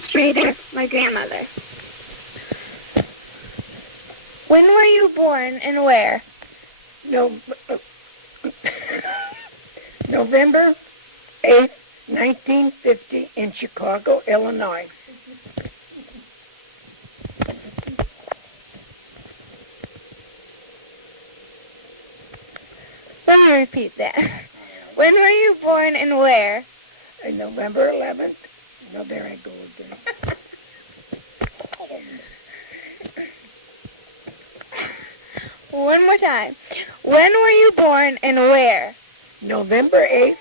straight at my grandmother. When were you born and where? No, November 8th, 1950 in Chicago, Illinois. Let me repeat that. When were you born and where? November 11th. No, there I go again. One more time. When were you born and where? November 8th,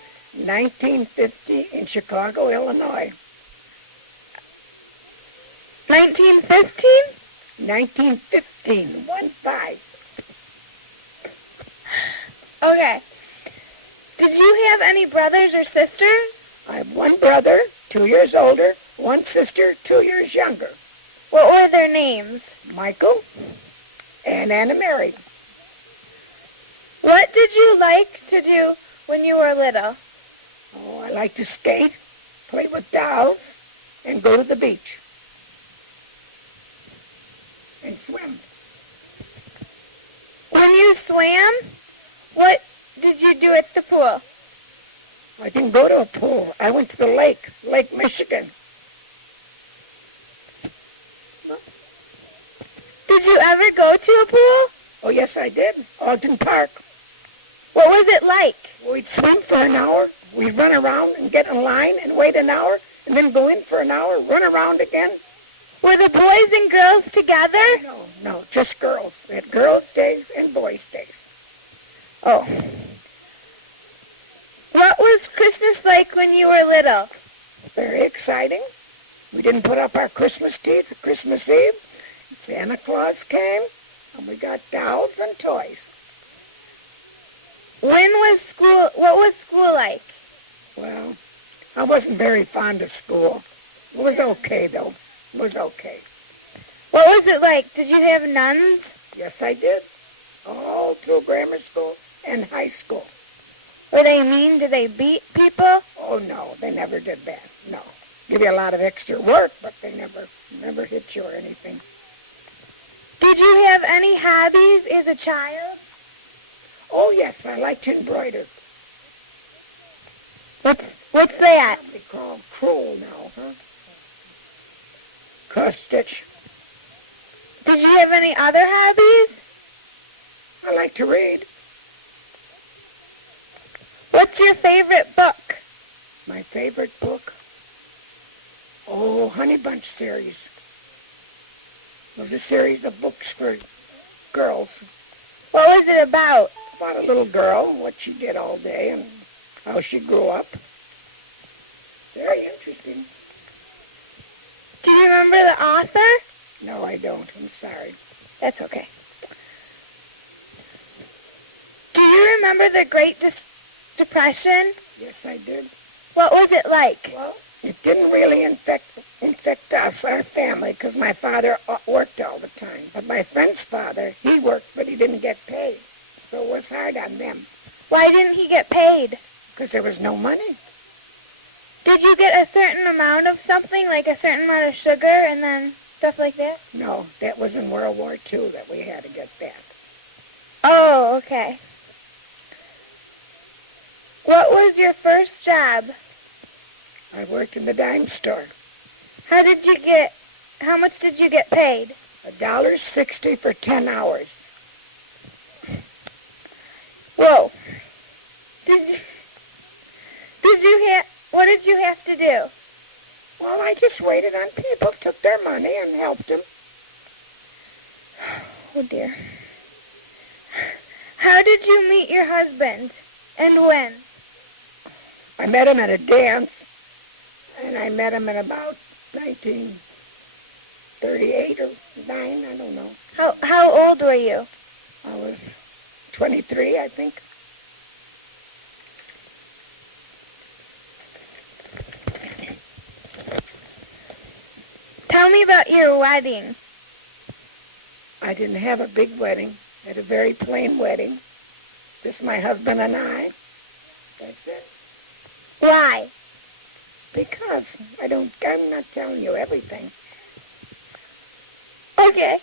1950 in Chicago, Illinois. 1915? 1915, 1-5. Okay. Did you have any brothers or sisters? I have one brother, 2 years older, one sister, 2 years younger. What were their names? Michael and Anna Mary. What did you like to do when you were little? Oh, I like to skate, play with dolls, and go to the beach. And swim. When you swam, what did you do at the pool? I didn't go to a pool. I went to the lake, Lake Michigan. Did you ever go to a pool? Oh, yes, I did. Alton Park. What was it like? We'd swim for an hour. We'd run around and get in line and wait an hour, and then go in for an hour, run around again. Were the boys and girls together? No, just girls. We had girls' days and boys' days. Oh. What was Christmas like when you were little? Very exciting. We didn't put up our Christmas tree for Christmas Eve. Santa Claus came, and we got dolls and toys. What was school like? Well, I wasn't very fond of school. It was okay, though. It was okay. What was it like? Did you have nuns? Yes, I did. All through grammar school and high school. Were they mean? Did they beat people? Oh, no, they never did that. No. Give you a lot of extra work, but they never hit you or anything. Did you have any hobbies as a child? Oh, yes, I like to embroider. What's that? They call them crewel now, huh? Cross stitch. Did you have any other hobbies? I like to read. What's your favorite book? My favorite book? Oh, Honey Bunch series. It was a series of books for girls. What was it about? About a little girl, what she did all day, and how she grew up. Very interesting. Do you remember the author? No, I don't. I'm sorry. That's okay. Do you remember the Great Depression? Yes, I did. What was it like? Well, it didn't really infect us, our family, because my father worked all the time. But my friend's father, he worked, but he didn't get paid. So it was hard on them. Why didn't he get paid? Because there was no money. Did you get a certain amount of something, like a certain amount of sugar and then stuff like that? No, that was in World War II that we had to get that. Oh, okay. What was your first job? I worked in the dime store. How much did you get paid? $1.60 for 10 hours. Whoa. What did you have to do? Well, I just waited on people, took their money, and helped them. Oh, dear. How did you meet your husband, and when? I met him at a dance, and I met him in about 1938 or 9, I don't know. How old were you? I was 23, I think. Tell me about your wedding. I didn't have a big wedding. I had a very plain wedding. Just my husband and I. That's it. Why? Because I'm not telling you everything. Okay.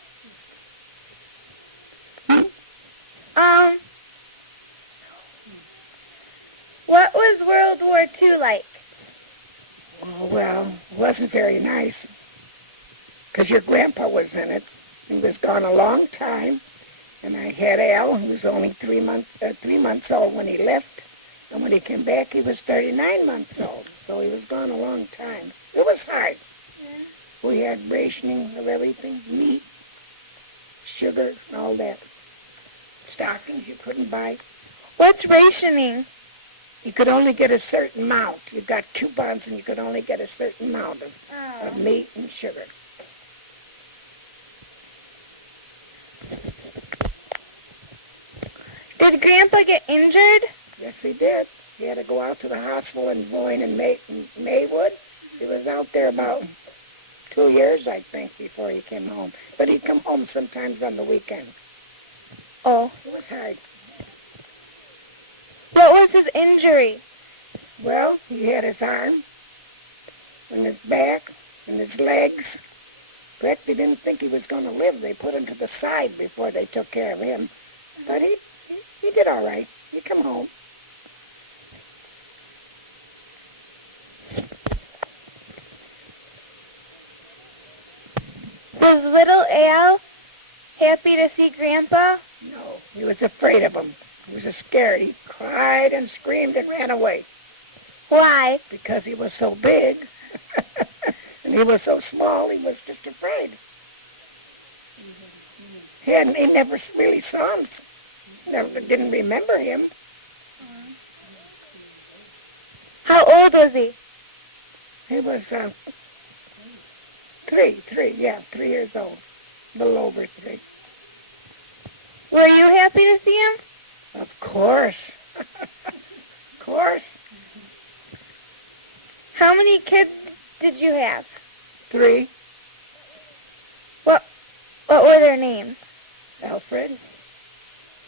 What was World War II like? Oh, well, it wasn't very nice. Because your grandpa was in it. He was gone a long time. And I had Al, who was only 3 months old when he left. And when he came back, he was 39 months old. So he was gone a long time. It was hard. Yeah. We had rationing of everything, meat, sugar, and all that. Stockings you couldn't buy. What's rationing? You could only get a certain amount. You got coupons and you could only get a certain amount of meat and sugar. Did Grandpa get injured? Yes, he did. He had to go out to the hospital in Boyne and Maywood. He was out there about 2 years, I think, before he came home. But he'd come home sometimes on the weekend. Oh. It was hard. What was his injury? Well, he had his arm and his back and his legs. In fact, they didn't think he was going to live. They put him to the side before they took care of him. But he did all right. He come home. Was little Al happy to see Grandpa? No, he was afraid of him. He was scared. He cried and screamed and ran away. Why? Because he was so big. And he was so small, he was just afraid. He never really saw him. Didn't remember him. How old was he? He was 3 years old. A little over 3. Were you happy to see him? Of course. Of course. How many kids did you have? 3. What were their names? Alfred,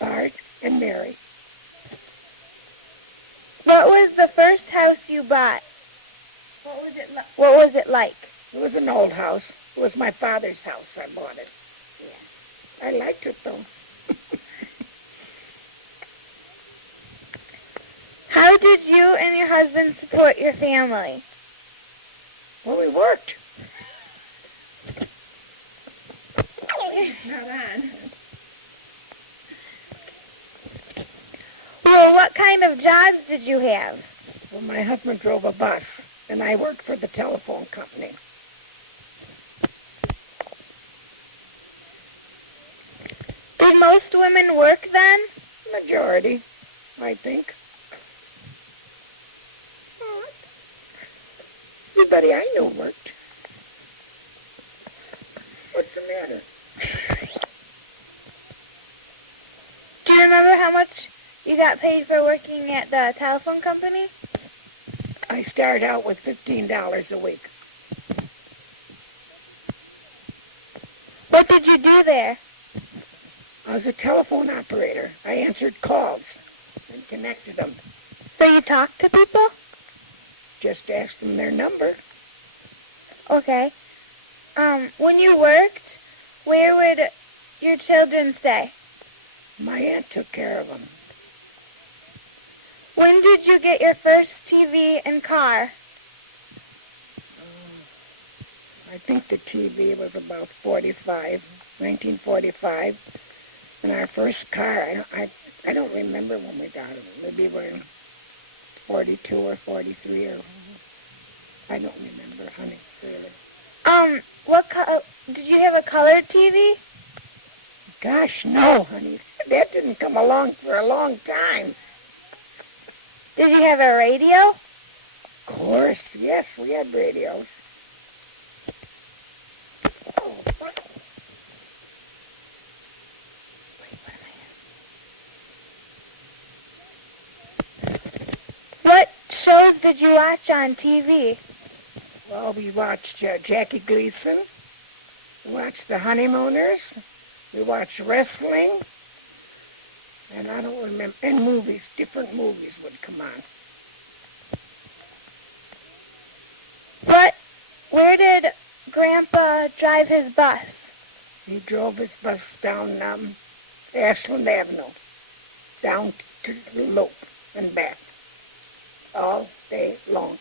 Bart, and Mary. What was the first house you bought? What was it like? It was an old house. It was my father's house. I bought it. Yeah. I liked it, though. How did you and your husband support your family? Well, we worked. Not on. Well, what kind of jobs did you have? Well, my husband drove a bus, and I worked for the telephone company. Did most women work then? Majority, I think. Everybody I knew worked. What's the matter? Do you remember how much you got paid for working at the telephone company? I started out with $15 a week. What did you do there? I was a telephone operator. I answered calls and connected them. So you talked to people? Just asked them their number. Okay. When you worked, where would your children stay? My aunt took care of them. When did you get your first TV and car? I think the TV was about 1945. And our first car, I don't remember when we got it. Maybe we were in 42 or 43 or I don't remember, honey, really. Did you have a colored TV? Gosh, no, honey. That didn't come along for a long time. Did you have a radio? Of course, yes, we had radios. Oh, what? What shows did you watch on TV? Well, we watched Jackie Gleason. We watched The Honeymooners. We watched wrestling. And I don't remember. And movies. Different movies would come on. Where did Grandpa drive his bus? He drove his bus down Ashland Avenue, down to the Loop and back, all day long.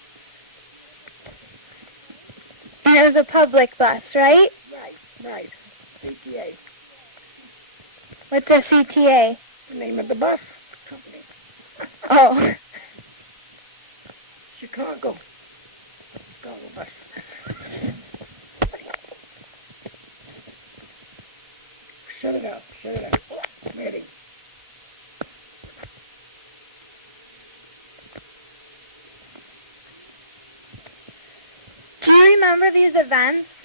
And it was a public bus, right? Right. CTA, What's the CTA? the name of the bus company. Oh. Chicago bus. Shut it up. Ready. Do you remember these events?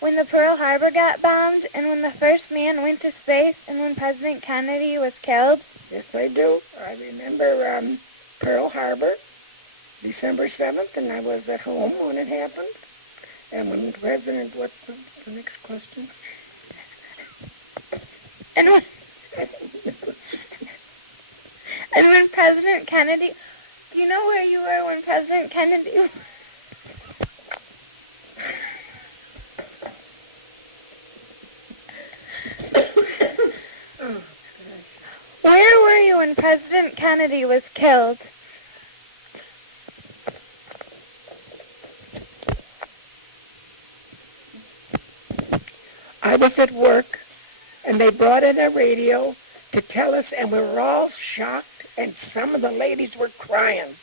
When the Pearl Harbor got bombed, and when the first man went to space, and when President Kennedy was killed? Yes, I do. I remember Pearl Harbor, December 7th, and I was at home when it happened. And when the president, what's the next question? And when President Kennedy, do you know where you were when President Kennedy? Where were you when President Kennedy was killed? I was at work, and they brought in a radio to tell us, and we were all shocked, and some of the ladies were crying.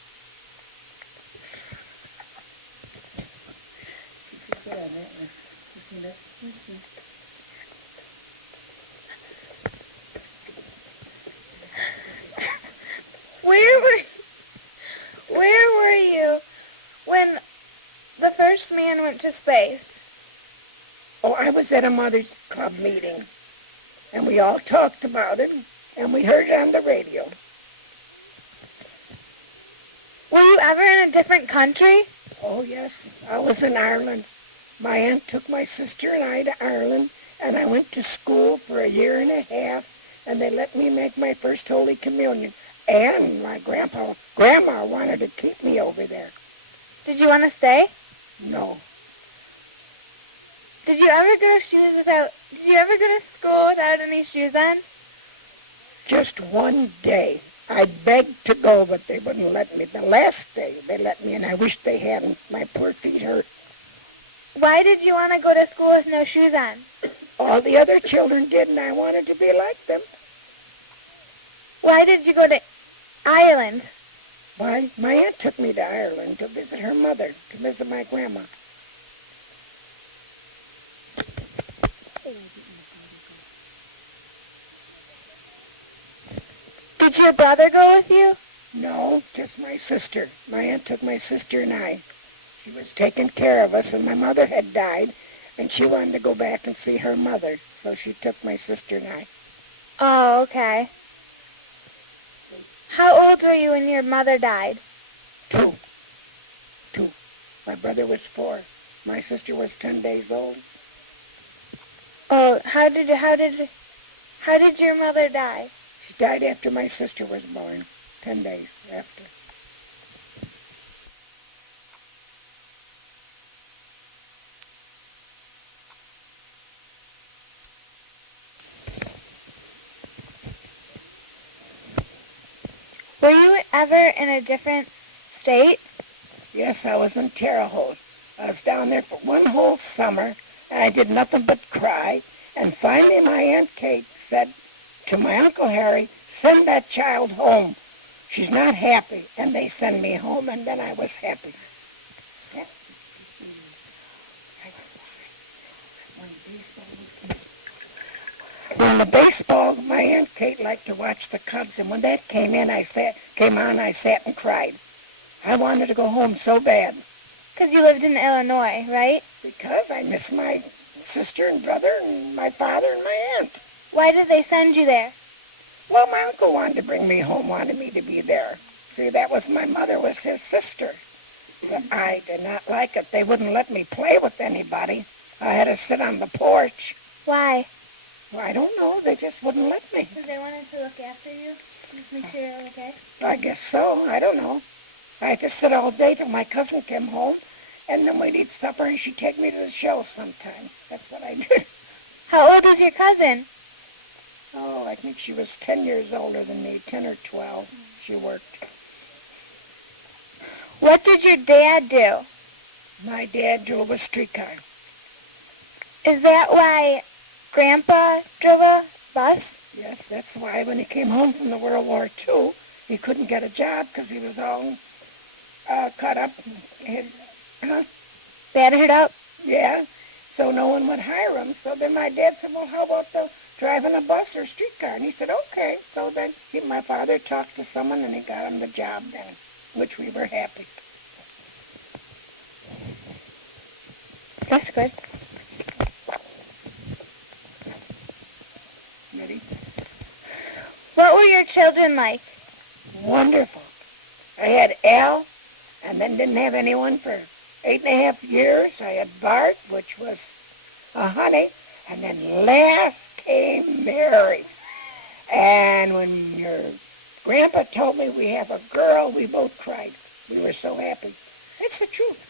Where were you when the first man went to space? Oh, I was at a Mother's Club meeting, and we all talked about it, and we heard it on the radio. Were you ever in a different country? Oh, yes. I was in Ireland. My aunt took my sister and I to Ireland, and I went to school for a year and a half, and they let me make my first Holy Communion. And my grandma wanted to keep me over there. Did you want to stay? No. Did you ever go to school without any shoes on? Just one day. I begged to go, but they wouldn't let me. The last day they let me, and I wish they hadn't. My poor feet hurt. Why did you want to go to school with no shoes on? All the other children did, and I wanted to be like them. Why did you go to Ireland? Why? My aunt took me to Ireland to visit her mother, to visit my grandma. Did your brother go with you? No, just my sister. My aunt took my sister and I. She was taking care of us, and my mother had died, and she wanted to go back and see her mother, so she took my sister and I. Oh, okay. How old were you when your mother died? 2. My brother was 4. My sister was 10 days old. Oh, how did your mother die? She died after my sister was born, 10 days after. Were you ever in a different state? Yes, I was in Terre Haute. I was down there for one whole summer, and I did nothing but cry. And finally my Aunt Kate said to my Uncle Harry, "Send that child home. She's not happy." And they sent me home, and then I was happy. When the baseball, my Aunt Kate liked to watch the Cubs, and when that came on, I sat and cried. I wanted to go home so bad. Because you lived in Illinois, right? Because I miss my sister and brother and my father and my aunt. Why did they send you there? Well, my uncle wanted to bring me home, wanted me to be there. See, my mother was his sister. But I did not like it. They wouldn't let me play with anybody. I had to sit on the porch. Why? Well, I don't know. They just wouldn't let me. Because they wanted to look after you? Just make sure you're okay? I guess so. I don't know. I had to sit all day till my cousin came home, And then we'd eat supper, and she'd take me to the show sometimes. That's what I did. How old is your cousin? Oh, I think she was 10 years older than me, 10 or 12. She worked. What did your dad do? My dad drove a streetcar. Is that why Grandpa drove a bus? Yes, that's why when he came home from the World War II, he couldn't get a job because he was all cut up. Battered up? Yeah, so no one would hire him. So then my dad said, well, how about driving a bus or streetcar? And he said, okay. So then my father talked to someone and he got him the job then, which we were happy. That's good. Ready? What were your children like? Wonderful. I had Al, and then didn't have anyone for 8.5 years. I had Bart, which was a honey, and then last came Mary. And when your grandpa told me we have a girl, we both cried. We were so happy. It's the truth.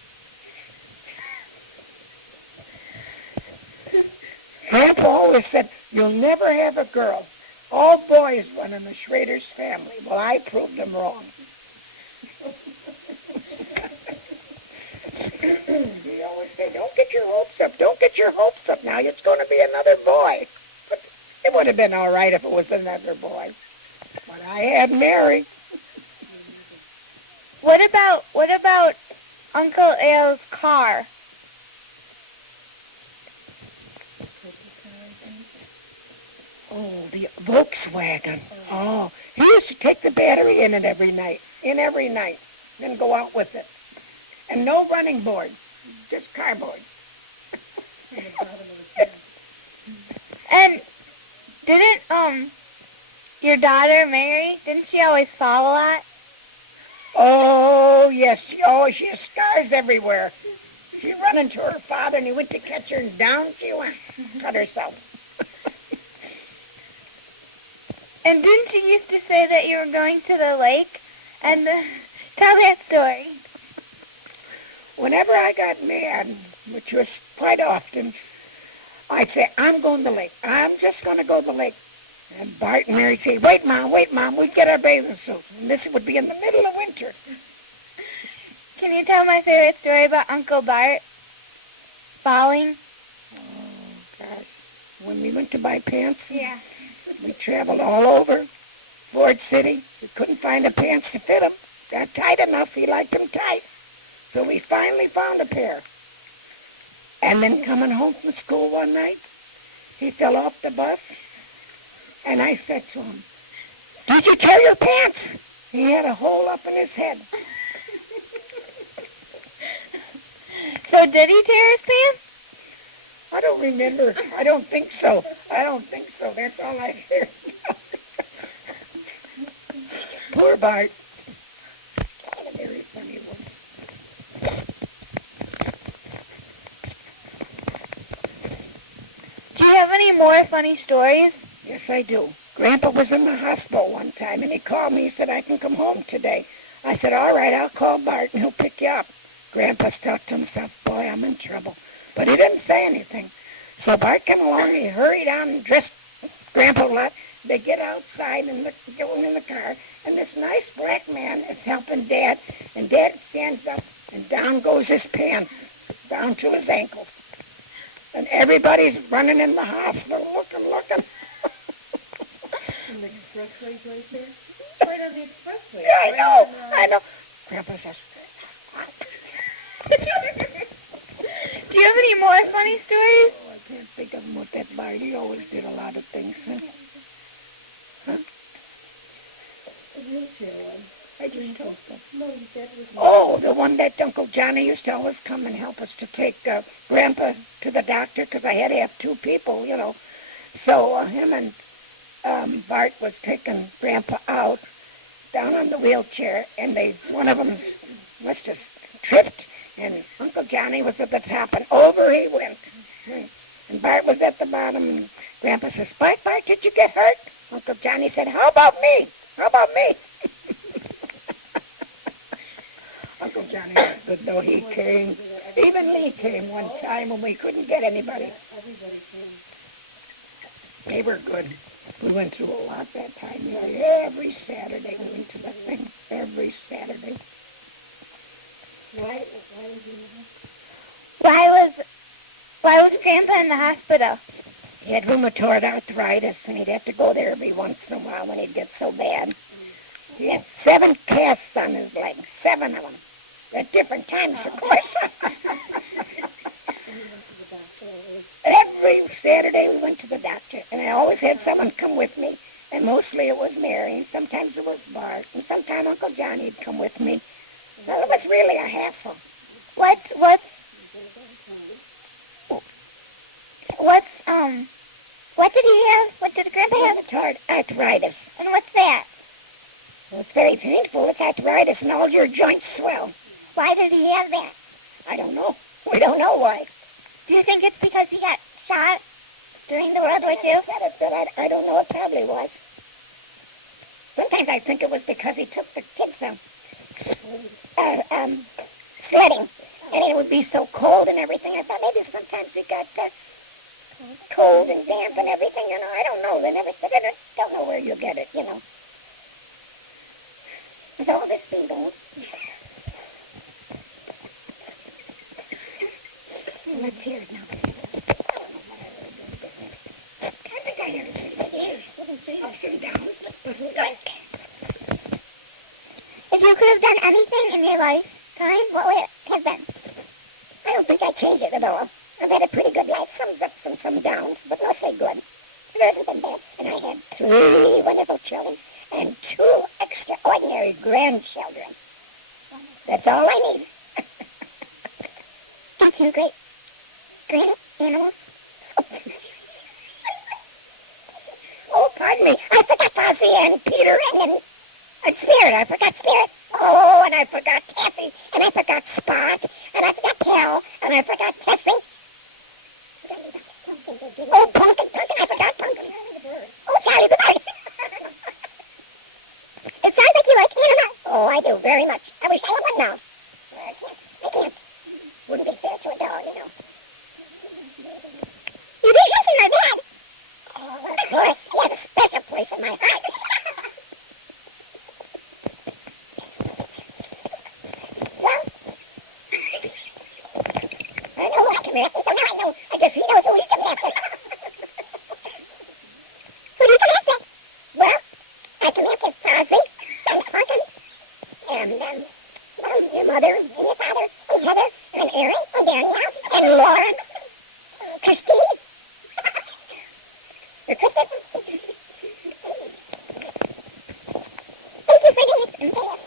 Grandpa always said, you'll never have a girl. All boys run in the Schrader's family. Well, I proved him wrong. He always said, don't get your hopes up. Don't get your hopes up now. It's going to be another boy. But it would have been all right if it was another boy. But I had Mary. What about Uncle Al's car? Oh, the Volkswagen. Oh, he used to take the battery in it every night, then go out with it. And no running board, just cardboard. And didn't your daughter Mary, didn't she always fall a lot? Oh, yes, she has scars everywhere. She ran into her father and he went to catch her and down she went, cut herself. And didn't you used to say that you were going to the lake? And tell that story. Whenever I got mad, which was quite often, I'd say, I'm going to the lake. I'm just going to go to the lake. And Bart and Mary say, wait, Mom, we'd get our bathing suit. And this would be in the middle of winter. Can you tell my favorite story about Uncle Bart falling? Oh, gosh. When we went to buy pants, Yeah. we traveled all over Ford City. We couldn't find a pants to fit him. Got tight enough. He liked them tight. So we finally found a pair. And then coming home from school one night, he fell off the bus. And I said to him, did you tear your pants? He had a hole up in his head. So did he tear his pants? I don't remember. I don't think so. That's all I hear. Poor Bart. What a very funny one. Do you have any more funny stories? Yes, I do. Grandpa was in the hospital one time, and he called me. He said, I can come home today. I said, all right, I'll call Bart, and he'll pick you up. Grandpa thought to himself, boy, I'm in trouble. But he didn't say anything. So Bart came along, and he hurried on and dressed Grandpa a lot. They get outside and go in the car, and this nice black man is helping Dad, and Dad stands up, and down goes his pants, down to his ankles. And everybody's running in the hospital looking. And the expressway's right there? It's right on the expressway. Yeah, I know. Grandpa says, Do you have any more funny stories? oh, I can't think of him with that Bart. He always did a lot of things. Huh? The wheelchair one. I just told them. No, that was Oh, the one that Uncle Johnny used to always come and help us to take Grandpa to the doctor because I had to have two people, you know. So him and Bart was taking Grandpa out down on the wheelchair, and one of them must have tripped, and Uncle Johnny was at the top, and over he went. And Bart was at the bottom, and Grandpa says, Bart, did you get hurt? Uncle Johnny said, how about me? Uncle Johnny was good, though. He came. Even Lee came one time when we couldn't get anybody. Everybody came. They were good. We went through a lot that time. Every Saturday we went to that thing. Every Saturday. Why was he in the Why was Grandpa in the hospital? He had rheumatoid arthritis, and he'd have to go there every once in a while when he'd get so bad. He had 7 casts on his leg, 7 of them. At different times, of course. Every Saturday we went to the doctor, and I always had someone come with me, and mostly it was Mary, and sometimes it was Bart, and sometimes Uncle Johnny'd come with me. Well, it was really a hassle. What did he have? What did Grandpa have? Rheumatoid arthritis. And what's that? Well, it's very painful. It's arthritis, and all your joints swell. Why did he have that? I don't know. We don't know why. Do you think it's because he got shot during the World War II? I don't know. It probably was. Sometimes I think it was because he took the kids sledding, and it would be so cold and everything. I thought maybe sometimes he got cold and damp and everything. I don't know. They never said it. I don't know where you get it. Is all this been going? Let's hear it now. I think I heard it. If you could have done anything in your lifetime, what would it have been? I don't think I changed it at all. I've had a pretty good life, some ups and some downs, but mostly good. It hasn't been bad. And I had 3 wonderful children and 2 extraordinary grandchildren. That's all I need. And 2 great granny animals. Oh, pardon me. I forgot Fozzie and Peter and Spirit. I forgot Spirit. Oh, and I forgot Taffy, and I forgot Spot, and I forgot Cal, and I forgot Tessie. Oh, Pumpkin, I forgot Pumpkin. Oh, Charlie the bird. It sounds like you like animals. Oh, I do, very much. I wish I had one now. I can't. Wouldn't be fair to a dog, You didn't answer my dad. Oh, of course. He has a special place in my heart. Well, I know who I come after, so now I know. I guess he knows who he comes after. Who do you come after? Well, I come after Fozzie and Pumpkin and, your mother and your father and Heather and Aaron and Danielle and Lauren, Christine. Kristen. Thank you for the answer.